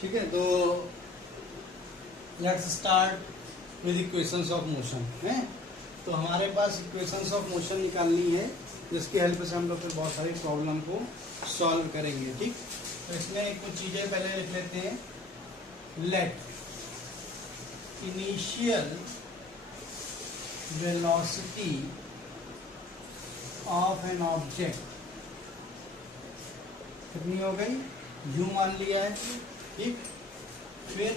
ठीक है, तो let's start with equations of motion है। तो हमारे पास इक्वेशंस ऑफ मोशन निकालनी है, जिसकी हेल्प से हम लोग फिर बहुत सारी प्रॉब्लम को सॉल्व करेंगे। ठीक, तो इसमें कुछ चीजें पहले लिख लेते हैं। Let initial velocity of an object कितनी हो गई, u मान लिया है। ठीक, फिर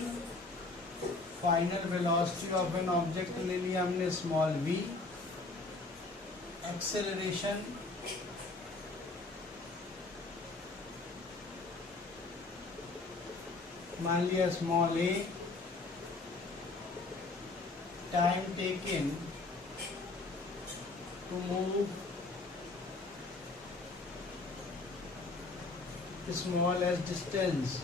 final velocity of an object ले लिया हमने स्मॉल v, एक्सेलरेशन मान लिया small a, time taken to move small s distance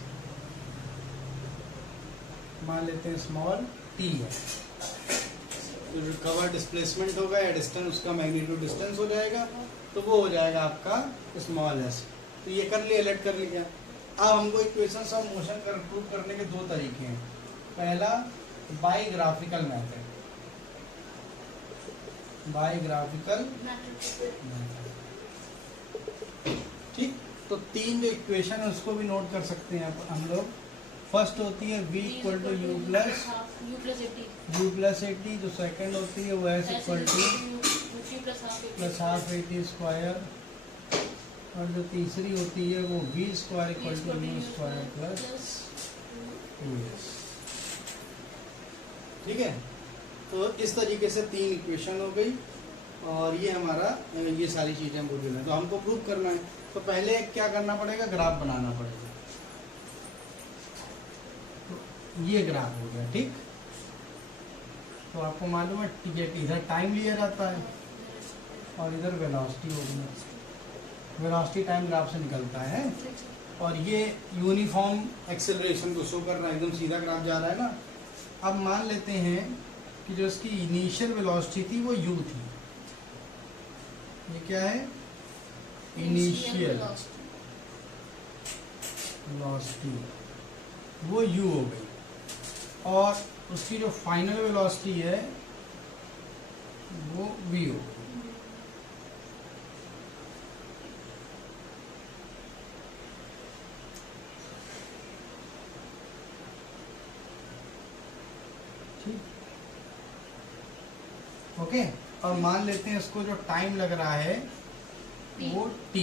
मान लेते हैं स्मॉल t है। तो जो कवर डिस्प्लेसमेंट होगा या डिस्टेंस, उसका मैग्नीट्यूड डिस्टेंस हो जाएगा, तो वो हो जाएगा आपका स्मॉल s। तो ये कर लिया, लेट कर लिया। अब हमको इक्वेशंस ऑफ मोशन कर प्रूव करने के दो तरीके हैं। पहला by graphical method, by graphical ठीक। तो तीन जो इक्वेशन है उसको भी नोट कर सकते हैं हम लोग। फर्स्ट होती है v equal to u plus 80, जो सेकंड होती है वो s equal to plus half 80 square, और जो तीसरी होती है वो v square equal to u square plus 2s। ठीक है, तो इस तरीके से तीन इक्वेशन हो गई, और ये हमारा ये सारी चीजें हमको देना है। तो हमको प्रूव करना है, तो पहले क्या करना पड़ेगा, ग्राफ बनाना पड़ेगा। तो ये ग्राफ हो गया। ठीक, तो आपको मालूम है टिकट इधर टाइम लिया जाता है और इधर वेलोसिटी होगी। वेलोसिटी टाइम ग्राफ से निकलता है, और ये यूनिफॉर्म एक्सेलरेशन को शो कर रहा है, एकदम सीधा ग्राफ जा रहा है ना। अब मान लेते हैं कि जो इसकी इनिशियल वेलोसिटी थी वो u थी। ये क्या है, इनिशियल वेलोसिटी, वो u हो गई, और उसकी जो फाइनल वेलोसिटी है वो v हो गई। ठीक, ओके। और मान लेते हैं इसको जो टाइम लग रहा है वो t,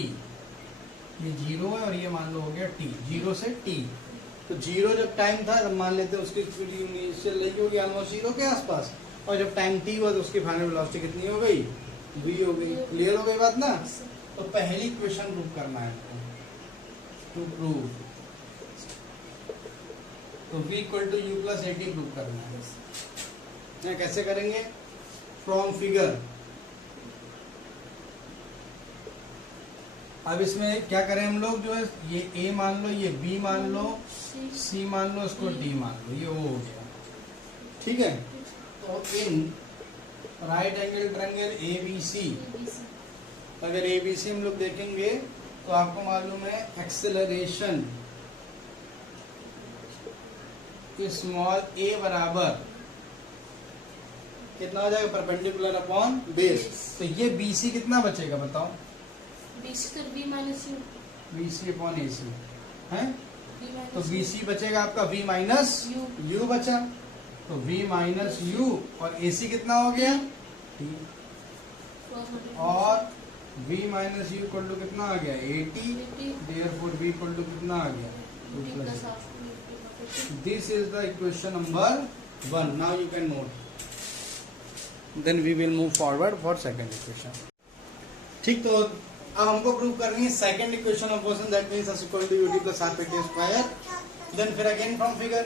ये 0 है और ये मान लो हो गया t, 0 से t। तो 0 जब टाइम था तब मान लेते हैं उसकी इनिशियल लगी होगी ऑलमोस्ट 0 के आसपास, और जब टाइम t हुआ तो उसकी फाइनल वेलोसिटी कितनी हो गई, v हो गई। क्लियर हो गई बात ना। तो पहली क्वेश्चन प्रूव करना है टू प्रूव, तो v equal to u plus 80 prove करना है। कैसे करेंगे, फ्रॉम फिगर। अब इसमें क्या करें हम लोग, जो है ये a मान लो, ये b मान लो, c मान लो, इसको d मान लो, ये o हो गया। ठीक है, तो in right angle triangle ABC, अगर ABC हम लोग देखेंगे तो आपको मालूम है एक्सेलरेशन स्मॉल a बराबर कितना हो जाएगा, परपेंडिकुलर अपॉन बेस। तो ये BC कितना बचेगा बताओ, BC v minus you, BC upon AC है। तो BC बचेगा आपका v माइनस u बचा, तो v माइनस u, और AC कितना हो गया t, और v minus u equal to कितना आ गया 80, देयरफॉर v इक्वल टू कितना आ गया 2+. This is the equation number 1. Now you can note, then we will move forward for second equation. ठीक, तो अब हमको प्रूव करनी है second equation of motion, that means s equal to ut plus half 80 square. Then फिर again from figure,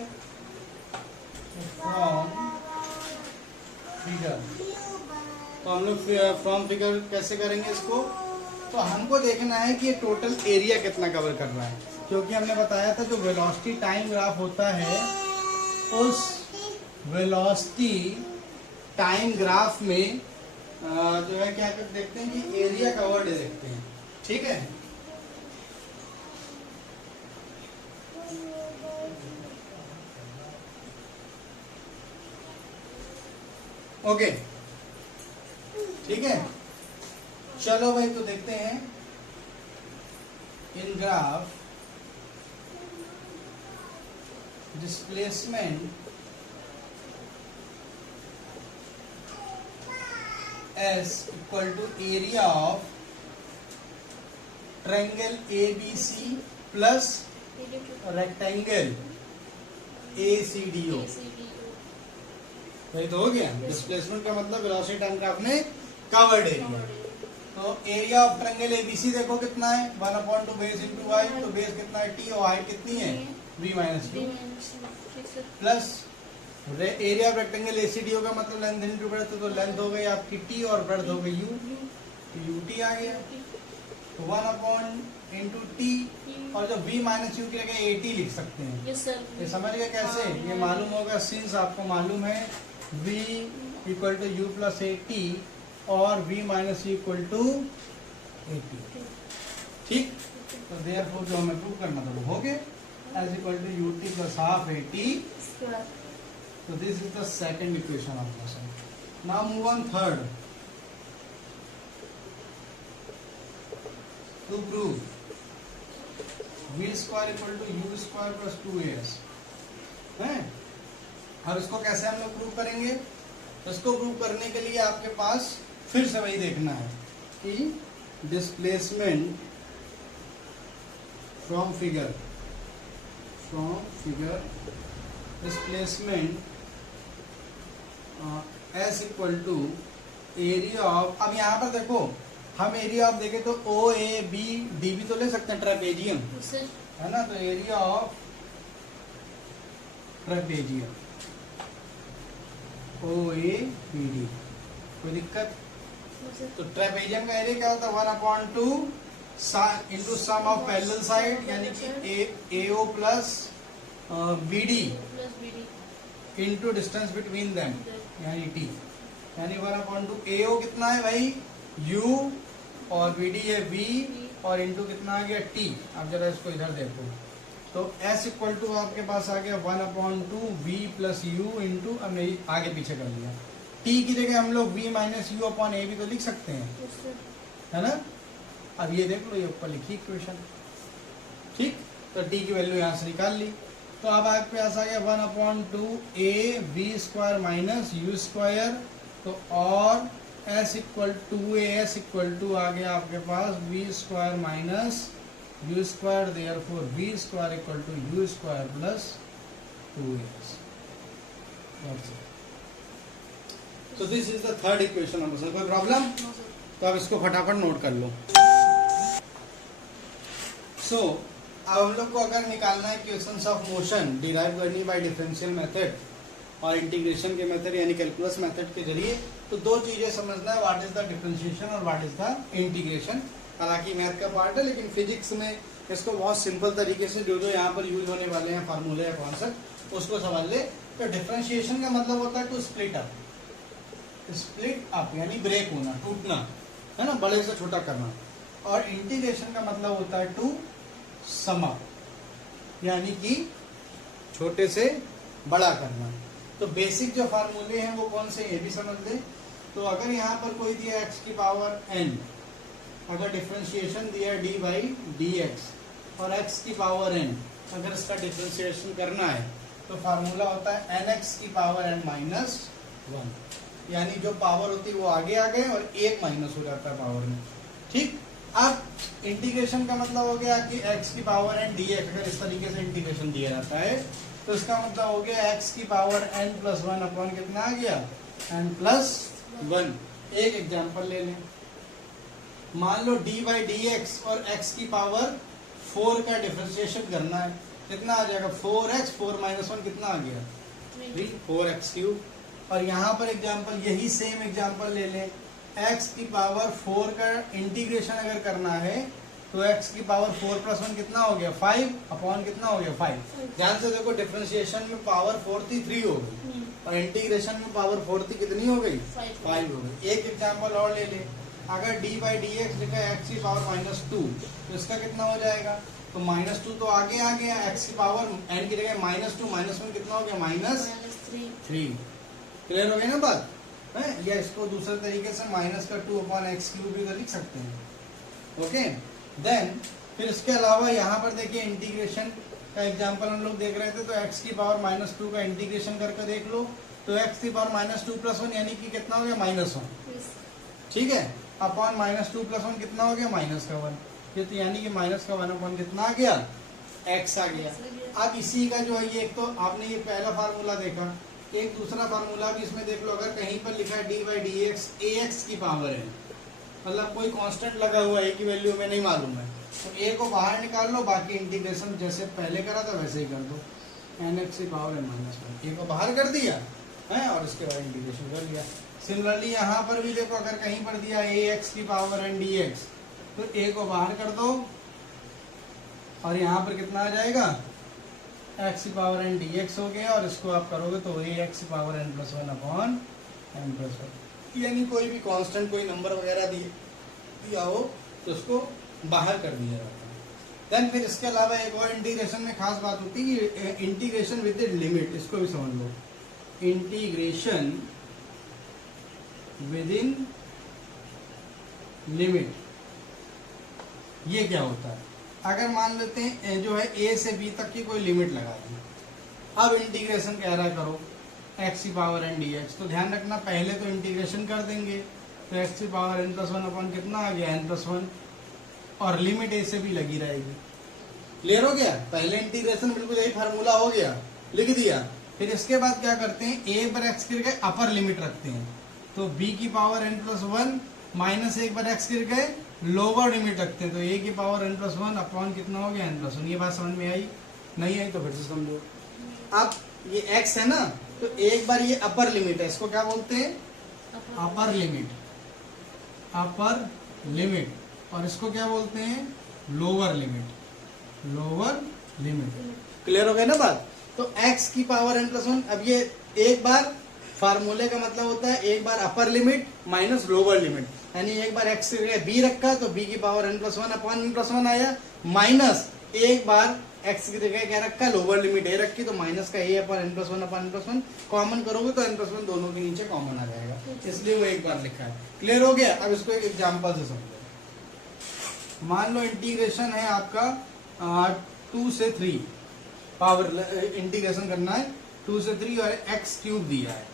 तो हम लोग फ्रॉम फिगर कैसे करेंगे इसको, तो हमको देखना है कि ये टोटल एरिया कितना कवर कर रहा है, क्योंकि हमने बताया था जो वेलोसिटी टाइम ग्राफ होता है, उस वेलोसिटी टाइम ग्राफ में जो है क्या कर देखते हैं कि एरिया कवर्ड देखते हैं। ठीक है, ओके, ठीक है। चलो भाई, तो देखते हैं इन graph displacement S equal to area of triangle ABC plus rectangle ACDO। तो हो गया। डिस्प्लेसमेंट का मतलब वेलोसिटी टाइम ग्राफ में कवर्ड एरिया। तो एरिया ऑफ ट्रायंगल ABC देखो कितना है, 1/2 बेस इंटू वाई। तो बेस कितना है, T, और हाइट कितनी है, V minus U, plus area of rectangle ACDO का मतलब लेंथ इंटू ब्रेड्थ। तो लेंथ हो गई आपकी T और ब्रेड्थ हो गई U, तो UT आ गया। तो 1 इंटू T, और जो V माइनस U की जगह AT लिख सकते हैं। Yes sir. ये समझ गए कैसे? ये मालूम होगा सिंस आपको मालूम है V equal to U plus AT और V minus U equal to AT। ठीक, तो देयरफॉर जो हमें प्रूव करना था वो हो गया, s equal to UT plus half AT। So this is the second equation of motion. Now move on third. To prove v square equal to u square plus 2as है। अब इसको कैसे हम लोग प्रूव करेंगे? इसको प्रूव करने के लिए आपके पास फिर से वही देखना है कि displacement from figure displacement S equal to area of, अब यहाँ पर देखो हम एरिया ऑफ देखें तो OABD भी तो ले सकते हैं, ट्रेपेजियम है ना। तो एरिया ऑफ ट्रेपेजियम OABD, कोई दिक्कत? तो ट्रेपेजियम का एरिया क्या होता है, 1/2 into sum of parallel side, यानी कि AO plus BD into distance between them, यानी T, यानी 1/2 AO कितना है भाई, U, और BD है V, और इंटू कितना आ गया T। आप जरा इसको इधर देखो, तो S इक्वल टू आपके पास आ गया 1/2 V प्लस U इंटू, अब नहीं आगे पीछे कर लिया, T की जगह हम लोग V minus U upon A भी तो लिख सकते हैं, है ना। अब ये देख लो, ये ऊपर लिखी इक्वेशन, ठीक। तो T की वैल्यू यहाँ से निकाल ली। तो अब आपके पास आ गया 1/2 A V square minus U square. तो और S equal to AS equal to आ गया आपके पास V square minus U square, therefore V square equal to U square plus 2AS। तो this is the third equation of motion. कोई problem? तो अब इसको फटाफट नोट कर लो। सो अब हम लोग को अगर निकालना है इक्वेशंस ऑफ मोशन डिराइव करनी बाय डिफरेंशियल मेथड और इंटीग्रेशन के मेथड यानी कैलकुलस मेथड के जरिए, तो दो चीजें समझना है, व्हाट इज द डिफरेंशिएशन और व्हाट इज द इंटीग्रेशन। हालांकि मैथ का पार्ट है, लेकिन फिजिक्स में इसको बहुत सिंपल तरीके से जो जो यहाँ पर यूज होने वाले हैं फार्मूले या कॉन्सेप्ट, उसको समझ ले। तो डिफरेंशिएशन का मतलब होता है टू स्प्लिट अप, यानी ब्रेक होना, टूटना, है ना, बड़े से छोटा करना। और इंटीग्रेशन का मतलब होता है टू सम अप, यानी कि छोटे से बड़ा करना। तो बेसिक जो फार्मूले हैं वो कौन से, ये भी समझ ले। तो अगर यहाँ पर कोई दिया x की पावर n, अगर डिफरेंशिएशन दिया d बाई डी एक्स और x की पावर n, अगर इसका डिफरेंशिएशन करना है तो फार्मूला होता है nx की पावर n माइनस 1, यानी जो पावर होती है वो आगे आ गए और एक माइनस हो जाता है पावर में, ठीक। अब इंटीग्रेशन का मतलब हो गया कि x की पावर n dx, अगर इस तरीके से इंटीग्रेशन दिया जाता है तो इसका मतलब हो गया x की पावर n प्लस 1 अपॉन कितना आ गया, n प्लस 1। एक एग्जांपल ले लें, मान लो d बाई डी एक्स और x की पावर 4 का डिफरेंशिएशन करना है, कितना आ जाएगा, 4x, 4 माइनस 1 कितना आ गया, 3, 4x क्यूब। और यहाँ पर एग्जांपल, यही सेम एग्जांपल ले लें, x की पावर 4 का इंटीग्रेशन अगर करना है तो x की पावर 4 प्लस 1 कितना हो गया, 5 अपॉन कितना हो गया, 5। ध्यान से देखो, डिफरेंशिएशन में पावर 4 थी, 3 हो गई, और इंटीग्रेशन में पावर 4 थी, कितनी हो गई, 5 हो गई। एक एग्जांपल और ले ले, अगर d बाई डी एक्स लिखा है x की पावर -2, तो इसका कितना हो जाएगा, तो -2 तो आगे आ गया, x की पावर n की जगह -2 -1 कितना हो गया, -3। क्लियर हो गई ना बात। है, या इसको दूसरे तरीके से माइनस का 2/x³ भी तो लिख सकते हैं। ओके, देन फिर इसके अलावा यहाँ पर देखिए इंटीग्रेशन का एग्जांपल हम लोग देख रहे थे, तो x की पावर -2 का इंटीग्रेशन करके देख लो, तो x की पावर -2 + 1 यानी कि कितना हो गया -1, ठीक है, अपॉन -2 + 1 कितना हो गया -1, ये तो यानी कि -1/1 कितना आ गया, x आ गया। अब इसी का जो है ये, एक तो आपने ये पहला फार्मूला देखा, एक दूसरा फार्मूला भी इसमें देख लो, अगर कहीं पर लिखा है d/dx ax की पावर है, मतलब कोई कांस्टेंट लगा हुआ है की वैल्यू में नहीं मालूम है, तो a को बाहर निकाल लो, बाकी इंटीग्रेशन जैसे पहले करा था वैसे ही कर दो, nx की पावर n-1, a को बाहर कर दिया है और इसके बाद इंटीग्रेशन कर लिया। सिमिलरली यहाँ पर भी देखो, अगर कहीं पर दिया ax की पावर n dx, तो a को बाहर कर दो और यहाँ पर कितना आ जाएगा, x की पावर n dx हो गया, और इसको आप करोगे तो ax की पावर n+1/n+1, यानी कोई भी कांस्टेंट कोई नंबर वगैरह दिया हो तो उसको बाहर कर दिया जाता है। देन फिर इसके अलावा एक और इंटीग्रेशन में खास बात होती है कि इंटीग्रेशन विद लिमिट, इसको भी समझ लो, इंटीग्रेशन विद इन लिमिट, ये क्या होता है, अगर मान लेते हैं जो है a से b तक की कोई लिमिट लगा दी, अब इंटीग्रेशन कह रहा है करो x की पावर n dx, तो ध्यान रखना पहले तो इंटीग्रेशन कर देंगे, तो x की पावर n+1 अपॉन कितना आ गया n+1, और लिमिट a से भी लगी रहेगी। क्लियर हो गया, पहले इंटीग्रेशन बिल्कुल यही फार्मूला हो गया, लिख दिया। फिर इसके बाद क्या करते हैं, a पर x गिर गए अपर लिमिट रखते हैं, तो b की पावर n+1 -1 पर x गिर गए लोअर लिमिट रखते हैं, तो a की पावर n+1 अपॉन कितना हो गया n+1। ये बात समझ में आई, नहीं आई तो फिर से समझो। अब ये x है ना, तो एक बार ये अपर लिमिट है, इसको क्या बोलते हैं, अपर लिमिट, अपर लिमिट, और इसको क्या बोलते हैं, lower limit, lower limit. Clear हो गया ना बात। तो x की पावर n+1, अब ये एक बार फार्मूले का मतलब होता है एक बार upper limit minus lower limit, यानी एक बार x b रखा तो b की पावर n+1 अपॉन n+1 आया, माइनस एक बार x की जगह क्या रखा, लोअर लिमिट a रखी, तो माइनस का a upon n+1 upon n+1 common करोगे तो n+1 दोनों के नीचे कॉमन आ जाएगा, इसलिए वो एक बार लिखा है। क्लियर हो गया। अब इसको एक एग्जांपल से समझो। मान लो इंटीग्रेशन है आपका 2 से 3 पावर इंटीग्रेशन करना है, 2 से 3 और x³ दिया है,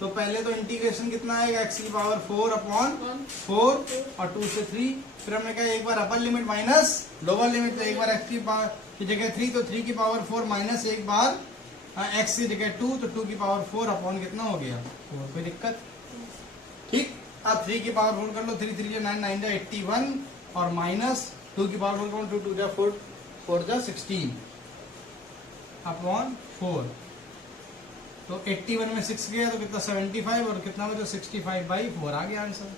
तो पहले तो इंटीग्रेशन कितना आएगा, x की पावर 4 अपॉन 4 और 2 से 3, फिर हमने कहा एक बार upper limit minus lower limit, तो एक बार x की पावर की जगह 3, तो 3 की पावर 4 माइनस एक बार x की जगह 2, तो 2 की पावर 4 अपॉन कितना हो गया 4, कोई दिक्कत, ठीक। अब 3 की पावर 4 कर लो, 3 3 9 9 जा 81 और माइनस 2 की पावर 4 करो, 2 2 जा 4 4 जा 16 अपॉन 4, तो 81 में 6 गया तो कितना 75 और कितना बचा 65/4 आ गया आंसर।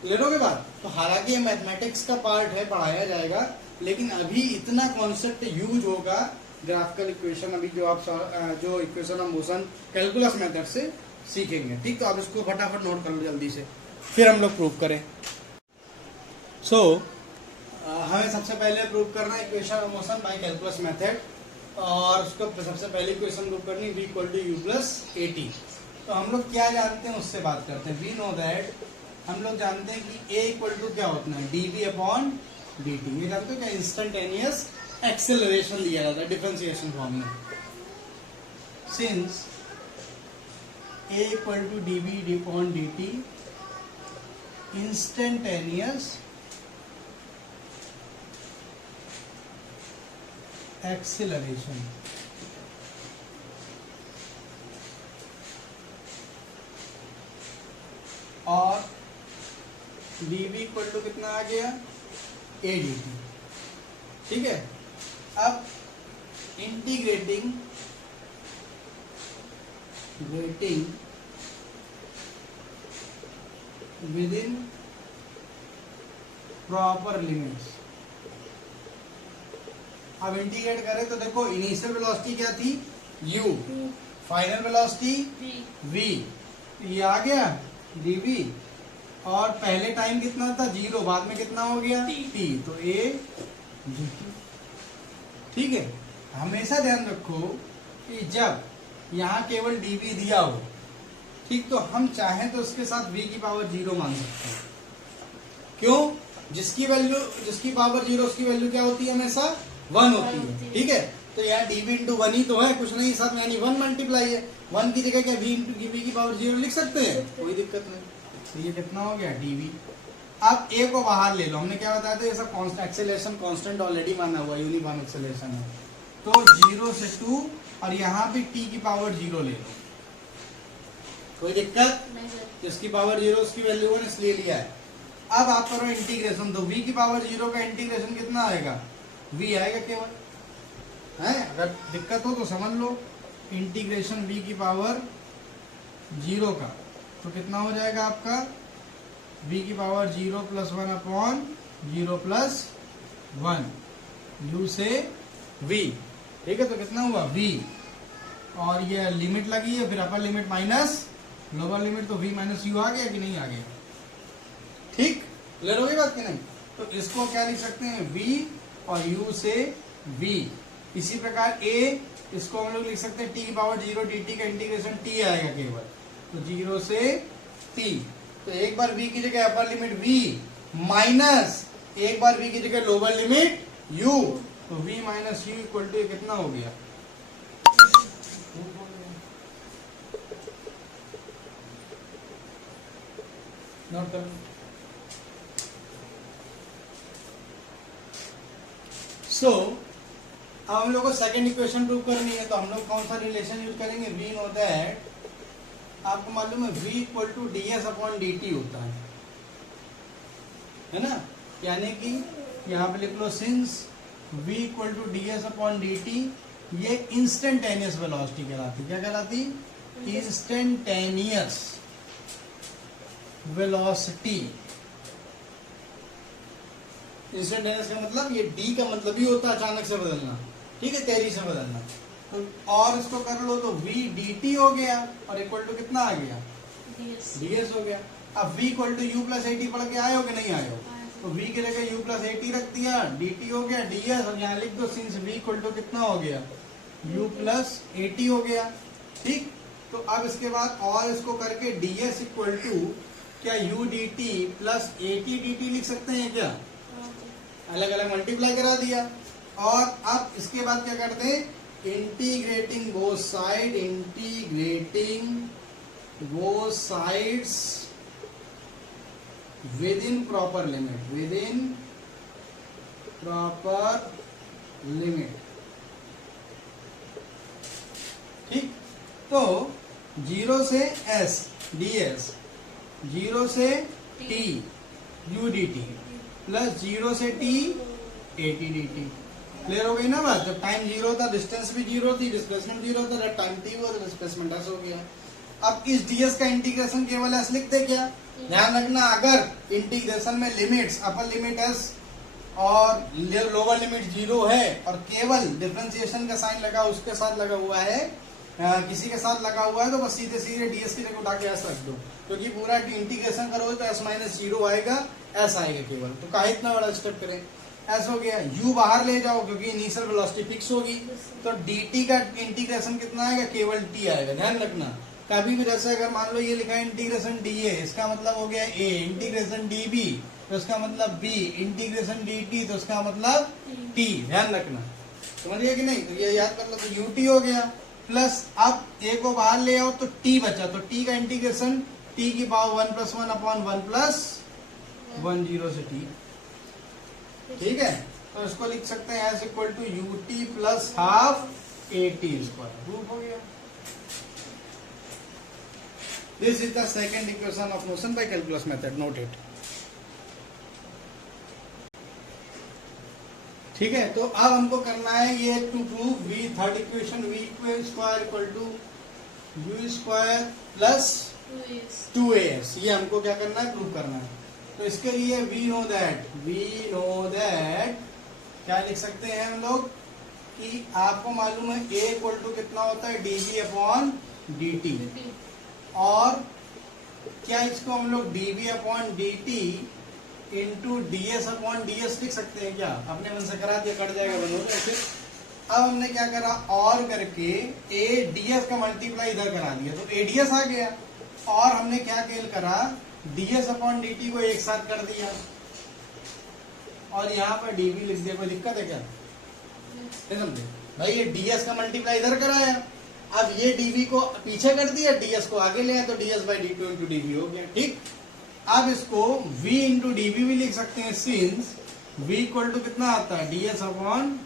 क्लियर हो गया बात। तो हालांकि ये मैथमेटिक्स का पार्ट है, पढ़ाया जाएगा, लेकिन अभी इतना कॉन्सेप्ट यूज होगा ग्राफिकल इक्वेशन, अभी जो आप जो equation of motion calculus method से सीखेंगे, ठीक। तो आप इसको फटाफट नोट कर लो जल्दी से, फिर हम लोग प्रूव करें। हमें सबसे पहले प्रूव करना है equation of motion by calculus method, और उसको सबसे पहले इक्वेशन प्रूव करनी v = u + at। तो हम लोग क्या जानते हैं उससे बात करते हैं। वी नो दैट, हम लोग जानते हैं कि a = क्या होता है, dv/dt। ये जानते हो क्या, इंस्टेंटेनियस एक्सेलरेशन दिया जाता है डिफरेंशिएशन फॉर्म में। Since a = dv/dt, instantaneous acceleration, और dv = कितना आ गया a dt, ठीक है। अब integrating with in proper limits. अब इंटीग्रेट करें तो देखो इनिशियल वेलोसिटी क्या थी u, फाइनल वेलोसिटी v, ये आ गया dv, और पहले टाइम कितना था 0, बाद में कितना हो गया t, तो a dt, ठीक है। हमेशा ध्यान रखो कि जब यहाँ केवल dv दिया हो ठीक, तो हम चाहें तो इसके साथ v की पावर 0 मान सकते हैं। क्यों? जिसकी पावर 0 उसकी वैल्यू क्या होती है? हमेशा 1 होती है। ठीक है, तो यहाँ dv इंटू 1 ही तो है, कुछ नहीं साथ में, यानी 1 मल्टीप्लाई है। 1 की जगह क्या v की पावर 0 लिख सकते हैं, कोई दिक्कत नहीं। तो ये कितना हो गया? dv। अब a को बाहर ले लो, हमने क्या बताया था, ये सब एक्सेलरेशन कांस्टेंट ऑलरेडी माना हुआ, यूनिफॉर्म एक्सेलरेशन है। तो 0 से 2 और यहाँ भी t की पावर 0 ले लो, कोई दिक्कत? नहीं सर। जिसकी पावर 0 उसकी वैल्यू 1 इसलिए लिया है। अब आप करो इंटीग्रेशन, तो v की पावर 0 का इंटीग्रेशन कितना आएगा? v आएगा केवल, है? अगर दिक्कत हो तो समझ लो, इंटीग्रेशन v की पावर 0 का तो कितना हो जाएगा आपका? v की power 0 plus 1 upon 0 plus 1 u से v। ठीक है, तो कितना हुआ? v, और ये लिमिट लगी है, फिर अपर लिमिट माइनस लोअर लिमिट, तो v माइनस यू आ गया कि नहीं आ गया? ठीक, ले लोगे बात कि नहीं? तो इसको क्या लिख सकते हैं? v और u से v। इसी प्रकार a, इसको हम लोग लिख सकते हैं t की पावर 0 dt का इंटीग्रेशन t आएगा केवल, तो 0 से t। तो एक बार v की जगह अपर लिमिट v माइनस एक बार v की जगह लोअर लिमिट u, तो v minus u equal to कितना हो गया? नोट कर। सो अब हम लोग को सेकंड इक्वेशन प्रूव करनी है, तो हम लोग कौन सा रिलेशन यूज करेंगे? वी नो दैट, आपको मालूम है v equal to d s upon d t होता है ना? यानी कि यहाँ पे लिख लो, since v equal to d s upon d t, ये इंस्टेंटेनियस वेलोसिटी कहलाती। क्या कहलाती? Instantaneous velocity. इंस्टेंटेनियस का मतलब, ये d का मतलब ही होता है अचानक से बदलना, ठीक है, तेजी से बदलना। तो और इसको कर लो तो v dt हो गया, और इक्वल टू कितना आ गया? ds हो गया। अब v equal to u plus 80 पढ़ के आए हो कि नहीं आए हो? तो v की जगह u प्लस 80 रख दिया, dt हो गया ds, और यहाँ लिख दो सिंस v इक्वल टू कितना हो गया? u प्लस 80 हो गया। ठीक, तो अब इसके बाद और इसको करके ds इक्वल टू क्या u dt प्लस 80 dt लिख सकते हैं क्या? अलग अलग मल्टीप्लाई करा दिया। और अब इसके बाद क्या करते हैं? Integrating both side, integrating both sides with in proper limit, with in proper limit. ठीक, तो 0 से s ds, 0 से t u dt प्लस 0 से t 80 dt। क्लियर हो गई ना बात? जब टाइम 0 था, डिस्टेंस भी 0 थी, डिस्प्लेसमेंट 0 था, जब टाइम t हुआ तो डिस्प्लेसमेंट s हो गया। अब इस ds का इंटीग्रेशन केवल s लिख दे क्या? ध्यान रखना, अगर इंटीग्रेशन में लिमिट्स अपर लिमिट s और लोअर लिमिट 0 है और केवल डिफरेंशिएशन का साइन लगा उसके साथ लगा हुआ है, किसी के साथ लगा हुआ है, तो बस सीधे सीधे ds की जगह उठा के s रख दो, क्योंकि पूरा इंटीग्रेशन करोगे तो s माइनस 0 आएगा, s आएगा केवल। तो काहे इतना बड़ा स्टेप करें? s हो गया, u बाहर ले जाओ क्योंकि इनिशियल वेलोसिटी फिक्स होगी, तो dt का इंटीग्रेशन कितना आएगा? केवल t आएगा। ध्यान रखना, कभी भी जैसे अगर मान लो ये लिखा है इंटीग्रेशन dA, इसका मतलब हो गया a, इंटीग्रेशन dB तो इसका मतलब b, इंटीग्रेशन dt तो इसका मतलब t। ध्यान रखना, समझिए कि नहीं? तो ये याद कर लो, तो ut हो गया प्लस, अब a को बाहर ले आओ तो t बचा, तो t का इंटीग्रेशन t की पावर 1 प्लस 1 अपॉन 1 प्लस 1 0 से t। ठीक है, तो इसको लिख सकते हैं s equal to u t plus half a t square. Proof हो गया। This is the second equation of motion by calculus method, note it. ठीक है, तो अब हमको करना है ये to prove v, third equation v square equal to u square plus 2as। ये हमको क्या करना है? प्रूव करना है। तो इसके लिए वी नो दैट क्या लिख सकते हैं हम लोग कि आपको मालूम है a इक्वल टू कितना होता है? dv अपॉन dt, और क्या इसको हम लोग dv upon dt into ds upon ds लिख सकते हैं क्या? अपने मन से करा दिया, कट जाएगा, बंद हो जाए। अब हमने क्या करा? और करके a ds का मल्टीप्लाई इधर करा दिया, तो a ds आ गया। और हमने क्या केल करा, ds अपॉन dt को एक साथ कर दिया और यहाँ पर dv लिख दिया। कोई दिक्कत है क्या? नहीं समझे भाई, ये ds का मल्टीप्लाई इधर कराया, अब ये dv को पीछे कर दिया, ds को आगे ले आया, तो ds by dt into dv हो गया। ठीक, अब इसको v इंटू dv भी लिख सकते हैं, सिंस v इक्वल टू कितना आता है, ds अपॉन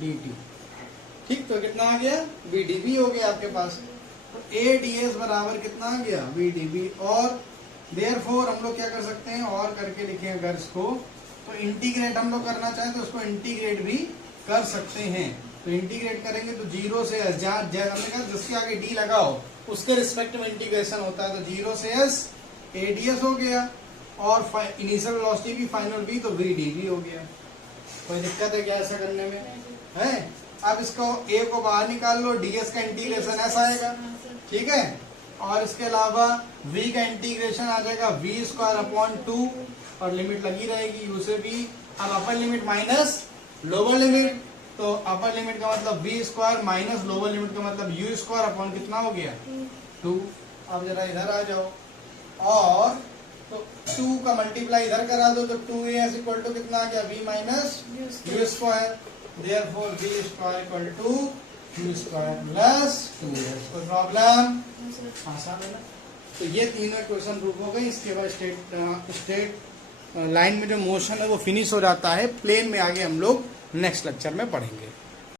dt। ठीक, तो कितना आ गया, v dv हो गया आपके पास। तो a ds बराबर कितना आ गया, v dv। और देयरफॉर हम लोग क्या कर सकते हैं, और करके लिखें अगर इसको, तो इंटीग्रेट हम लोग करना चाहें तो उसको इंटीग्रेट भी कर सकते हैं। तो इंटीग्रेट करेंगे तो 0 से s, जहाँ हमने कहा जिसके आगे d लगाओ उसके रिस्पेक्ट में इंटीग्रेशन होता है, तो 0 से s a ds हो गया और इनिशियल वेलोसिटी भी फाइनल भी, तो v dv हो गया। कोई दिक्कत है क्या ऐसा करने में है? अब इसको a को बाहर निकाल लो, ds का इंटीग्रेशन ऐसा आएगा, ठीक है। और इसके अलावा v का इंटीग्रेशन आ जाएगा v स्क्वायर अपॉन 2 और लिमिट लगी रहेगी u से v। अब अपर लिमिट माइनस लोअर लिमिट, तो अपर लिमिट का मतलब v square minus lower limit का मतलब u स्क्वायर अपॉन कितना हो गया, 2। अब जरा इधर आ जाओ, और तो 2 का मल्टीप्लाई इधर करा दो, तो 2as इक्वल टू कितना आ गया, v minus u square. Therefore v square equal to u square plus 2s। कोई प्रॉब्लम? आसान है ना। तो ये तीनों क्वेश्चन प्रूव हो गए। इसके बाद स्टेट लाइन में जो मोशन है वो फिनिश हो जाता है, प्लेन में आगे हम लोग नेक्स्ट लेक्चर में पढ़ेंगे।